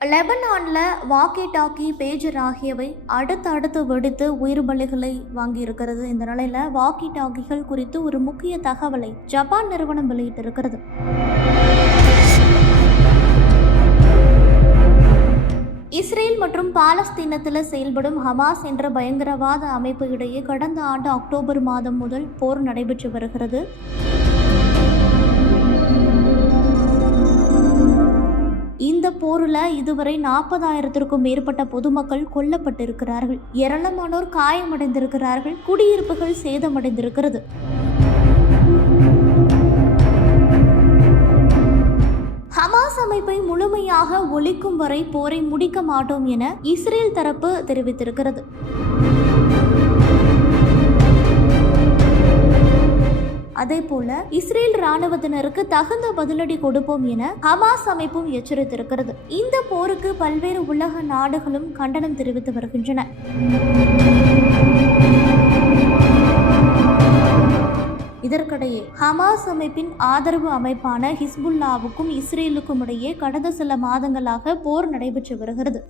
லெபனானில் walkie talkie pager ஆகியவை அடுத்தடுத்து வெடித்து உயிர் பலிகளை வாங்கியிருக்கிறது. இந்த நிலையில் வாக்கி டாக்கிகள் குறித்து ஒரு முக்கிய தகவலை ஜப்பான் நிறுவனம் வெளியிட்டிருக்கிறது. இஸ்ரேல் மற்றும் பாலஸ்தீனத்தில் செயல்படும் ஹமாஸ் என்ற பயங்கரவாத அமைப்பு இடையே கடந்த ஆண்டு அக்டோபர் மாதம் முதல் போர் நடைபெற்று வருகிறது. இந்த போரில் இதுவரை நாற்பதாயிரத்திற்கும் மேற்பட்ட பொதுமக்கள் கொல்லப்பட்டிருக்கிறார்கள். ஏராளமானோர் காயமடைந்திருக்கிறார்கள். குடியிருப்புகள் சேதமடைந்திருக்கிறது. ஹமாஸ் அமைப்பை முழுமையாக ஒழிக்கும் வரை போரை முடிக்க மாட்டோம் என இஸ்ரேல் தரப்பு தெரிவித்திருக்கிறது. அதேபோல இஸ்ரேல் ராணுவத்தினருக்கு தகுந்த பதிலடி கொடுப்போம் என ஹமாஸ் அமைப்பும் எச்சரித்திருக்கிறது. இந்த போருக்கு பல்வேறு உலக நாடுகளும் கண்டனம் தெரிவித்து வருகின்றன. இதற்கிடையே ஹமாஸ் அமைப்பின் ஆதரவு அமைப்பான ஹிஸ்புல்லாவுக்கும் இஸ்ரேலுக்கும் இடையே கடந்த சில மாதங்களாக போர் நடைபெற்று வருகிறது.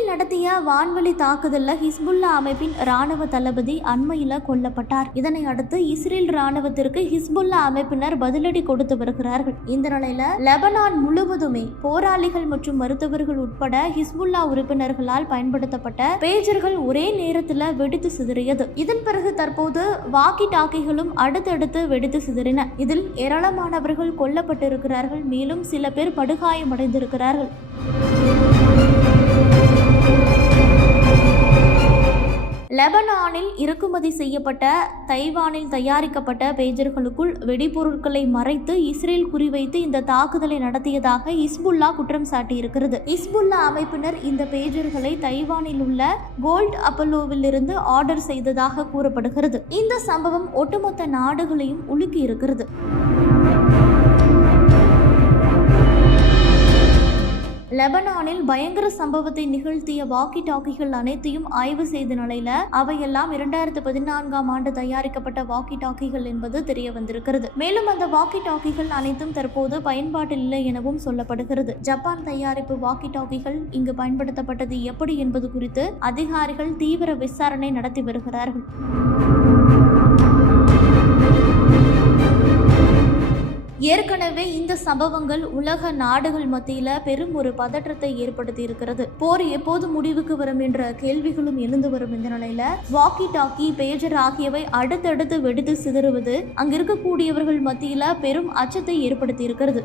இஸ்ரேல் நடத்திய வான்வெளி தாக்குதலில் ஹிஸ்புல்லா அமைப்பின் ராணுவ தளபதி அண்மையில் கொல்லப்பட்டார். இதனை அடுத்து இஸ்ரேல் ராணுவத்திற்கு ஹிஸ்புல்லா அமைப்பினர் பதிலடி கொடுத்து வருகிறார்கள். இந்த நிலையில லெபனான் முழுவதுமே போராளிகள் மற்றும் மருத்துவர்கள் உட்பட ஹிஸ்புல்லா உறுப்பினர்களால் பயன்படுத்தப்பட்ட பேஜர்கள் ஒரே நேரத்தில் வெடித்து சிதறியது. இதன் பிறகு தற்போது வாக்கி டாக்கிகளும் அடுத்தடுத்து வெடித்து சிதறின. இதில் ஏராளமானவர்கள் கொல்லப்பட்டிருக்கிறார்கள். மேலும் சில பேர் படுகாயமடைந்திருக்கிறார்கள். லெபனானில் இறக்குமதி செய்யப்பட்ட தைவானில் தயாரிக்கப்பட்ட பேஜர்களுக்குள் வெடிபொருட்களை மறைத்து இஸ்ரேல் குறிவைத்து இந்த தாக்குதலை நடத்தியதாக இஸ்புல்லா குற்றம் சாட்டியிருக்கிறது. இஸ்புல்லா அமைப்பினர் இந்த பேஜர்களை தைவானில் உள்ள கோல்ட் அப்பல்லோவிலிருந்து ஆர்டர் செய்ததாக கூறப்படுகிறது. இந்த சம்பவம் ஒட்டுமொத்த நாடுகளையும் உலுக்கி இருக்கிறது லெபனானில் பயங்கர சம்பவத்தை நிகழ்த்திய வாக்கி டாக்கிகள் அனைத்தையும் ஆய்வு செய்த நிலையில அவையெல்லாம் இரண்டாயிரத்து பதினான்காம் ஆண்டு தயாரிக்கப்பட்ட வாக்கி டாக்கிகள் என்பது தெரிய வந்திருக்கிறது மேலும் அந்த வாக்கி டாக்கிகள் அனைத்தும் தற்போது பயன்பாட்டில் இல்லை எனவும் சொல்லப்படுகிறது. ஜப்பான் தயாரிப்பு வாக்கி டாக்கிகள் இங்கு பயன்படுத்தப்பட்டது எப்படி என்பது குறித்து அதிகாரிகள் தீவிர விசாரணை நடத்தி வருகிறார்கள். ஏற்கனவே இந்த சம்பவங்கள் உலக நாடுகள் மத்தியில பெரும் ஒரு பதற்றத்தை ஏற்படுத்தி இருக்கிறது போர் எப்போது முடிவுக்கு வரும் என்ற கேள்விகளும் எழுந்து வரும் இந்த நிலையில வாக்கி டாக்கி பேஜர் ஆகியவை அடுத்தடுத்து வெடித்து சிதறுவது அங்கிருக்கக்கூடியவர்கள் மத்தியில பெரும் அச்சத்தை ஏற்படுத்தி இருக்கிறது